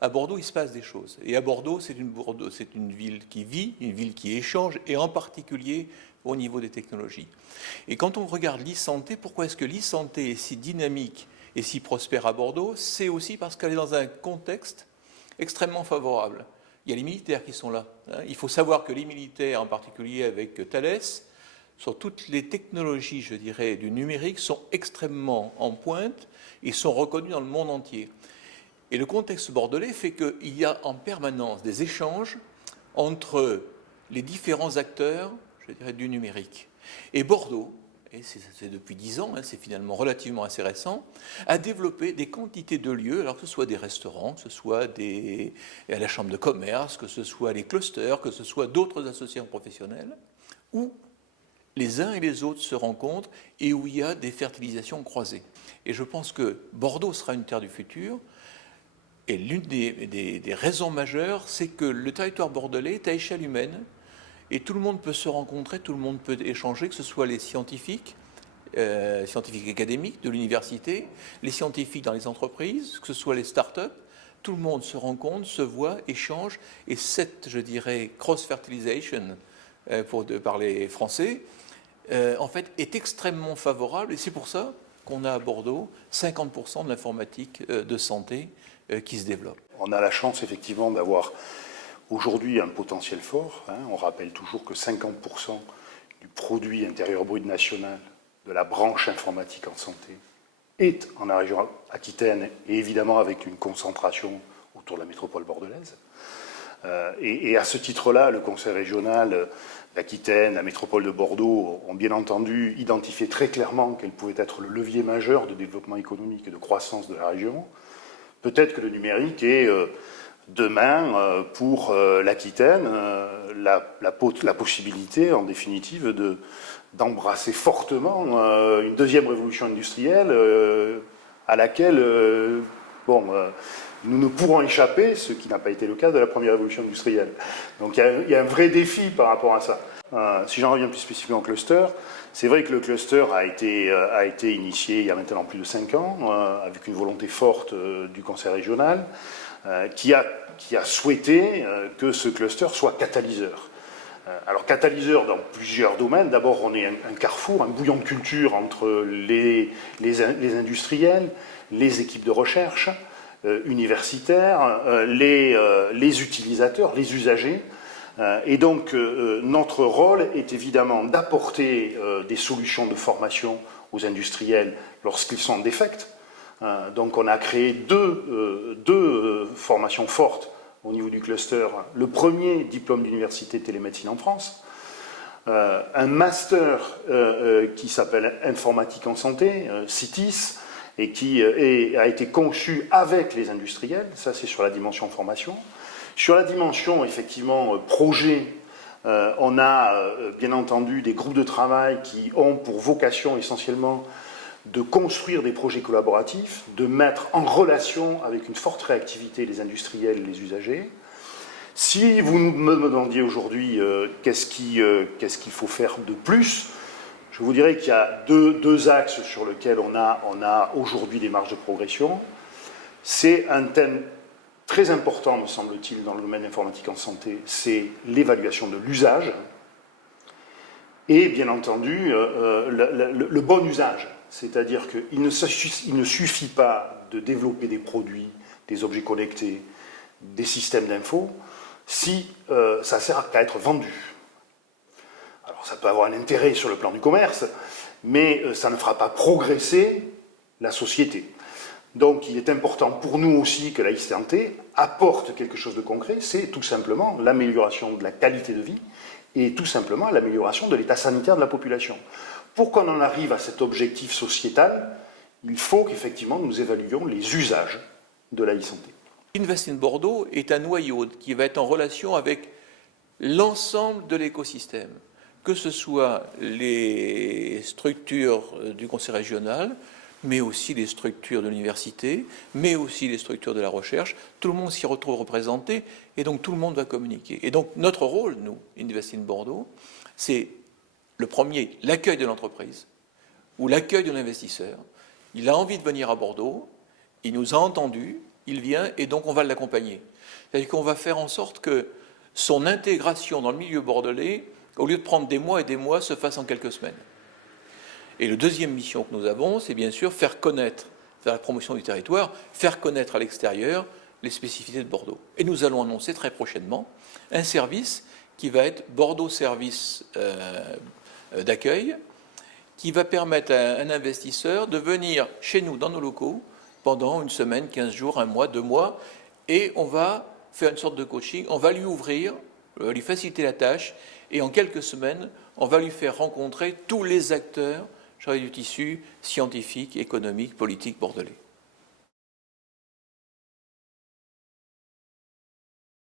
à Bordeaux, il se passe des choses. Et à Bordeaux, c'est une ville qui vit, une ville qui échange, et en particulier au niveau des technologies. Et quand on regarde l'e-santé, pourquoi est-ce que l'e-santé est si dynamique et si prospère à Bordeaux? C'est aussi parce qu'elle est dans un contexte extrêmement favorable. Il y a les militaires qui sont là. Il faut savoir que les militaires, en particulier avec Thales, sur toutes les technologies, je dirais, du numérique, sont extrêmement en pointe et sont reconnus dans le monde entier. Et le contexte bordelais fait qu'il y a en permanence des échanges entre les différents acteurs, je dirais, du numérique. Et Bordeaux, et c'est depuis 10 ans, c'est finalement relativement assez récent, a développé des quantités de lieux, alors que ce soit des restaurants, que ce soit la chambre de commerce, que ce soit les clusters, que ce soit d'autres associations professionnelles, où les uns et les autres se rencontrent et où il y a des fertilisations croisées. Et je pense que Bordeaux sera une terre du futur. Et l'une des raisons majeures, c'est que le territoire bordelais est à échelle humaine et tout le monde peut se rencontrer, tout le monde peut échanger, que ce soit les scientifiques académiques de l'université, les scientifiques dans les entreprises, que ce soit les start-up, tout le monde se rencontre, se voit, échange, et cette, je dirais, cross-fertilisation, pour parler français, en fait, est extrêmement favorable, et c'est pour ça qu'on a à Bordeaux 50% de l'informatique de santé qui se développe. On a la chance effectivement d'avoir aujourd'hui un potentiel fort. On rappelle toujours que 50% du produit intérieur brut national de la branche informatique en santé est en la région Aquitaine et évidemment avec une concentration autour de la métropole bordelaise. Et à ce titre-là, le Conseil régional d'Aquitaine, la métropole de Bordeaux ont bien entendu identifié très clairement quel pouvait être le levier majeur de développement économique et de croissance de la région. Peut-être que le numérique est demain pour l'Aquitaine la possibilité en définitive d'embrasser fortement une deuxième révolution industrielle à laquelle nous ne pourrons échapper, ce qui n'a pas été le cas de la première révolution industrielle. Donc il y a un vrai défi par rapport à ça. Si j'en reviens plus spécifiquement au cluster, c'est vrai que le cluster a été initié il y a maintenant plus de 5 ans, avec une volonté forte du Conseil régional, qui a souhaité que ce cluster soit catalyseur. Alors catalyseur dans plusieurs domaines. D'abord, on est un carrefour, un bouillon de culture entre les industriels, les équipes de recherche, universitaires, les utilisateurs, les usagers. Et donc, notre rôle est évidemment d'apporter des solutions de formation aux industriels lorsqu'ils sont défects. Donc, on a créé deux formations fortes au niveau du cluster. Le premier, diplôme d'université télémédecine en France. Un master qui s'appelle Informatique en santé, CITIS, et qui a été conçu avec les industriels. Ça, c'est sur la dimension formation. Sur la dimension, effectivement, projet, on a bien entendu des groupes de travail qui ont pour vocation essentiellement de construire des projets collaboratifs, de mettre en relation avec une forte réactivité les industriels et les usagers. Si vous me demandiez aujourd'hui qu'est-ce qu'il faut faire de plus, je vous dirais qu'il y a deux axes sur lesquels on a aujourd'hui des marges de progression. C'est un thème très important, me semble-t-il, dans le domaine informatique en santé, c'est l'évaluation de l'usage et, bien entendu, le bon usage. C'est-à-dire qu'il ne suffit pas de développer des produits, des objets connectés, des systèmes d'info, si ça sert qu'à être vendu. Alors ça peut avoir un intérêt sur le plan du commerce, mais ça ne fera pas progresser la société. Donc il est important pour nous aussi que la e-santé apporte quelque chose de concret, c'est tout simplement l'amélioration de la qualité de vie et tout simplement l'amélioration de l'état sanitaire de la population. Pour qu'on en arrive à cet objectif sociétal, il faut qu'effectivement nous évaluions les usages de la e-santé. Invest in Bordeaux est un noyau qui va être en relation avec l'ensemble de l'écosystème, que ce soit les structures du conseil régional, mais aussi les structures de l'université, mais aussi les structures de la recherche. Tout le monde s'y retrouve représenté et donc tout le monde va communiquer. Et donc notre rôle, nous, Invest in Bordeaux, c'est le premier, l'accueil de l'entreprise ou l'accueil de l'investisseur. Il a envie de venir à Bordeaux, il nous a entendus, il vient et donc on va l'accompagner. C'est-à-dire qu'on va faire en sorte que son intégration dans le milieu bordelais, au lieu de prendre des mois et des mois, se fasse en quelques semaines. Et la deuxième mission que nous avons, c'est bien sûr faire connaître, faire la promotion du territoire, faire connaître à l'extérieur les spécificités de Bordeaux. Et nous allons annoncer très prochainement un service qui va être Bordeaux Service d'accueil, qui va permettre à un investisseur de venir chez nous dans nos locaux pendant une semaine, 15 jours, un mois, 2 mois, et on va faire une sorte de coaching, on va lui ouvrir, on va lui faciliter la tâche, et en quelques semaines, on va lui faire rencontrer tous les acteurs du tissu scientifique, économique, politique bordelais.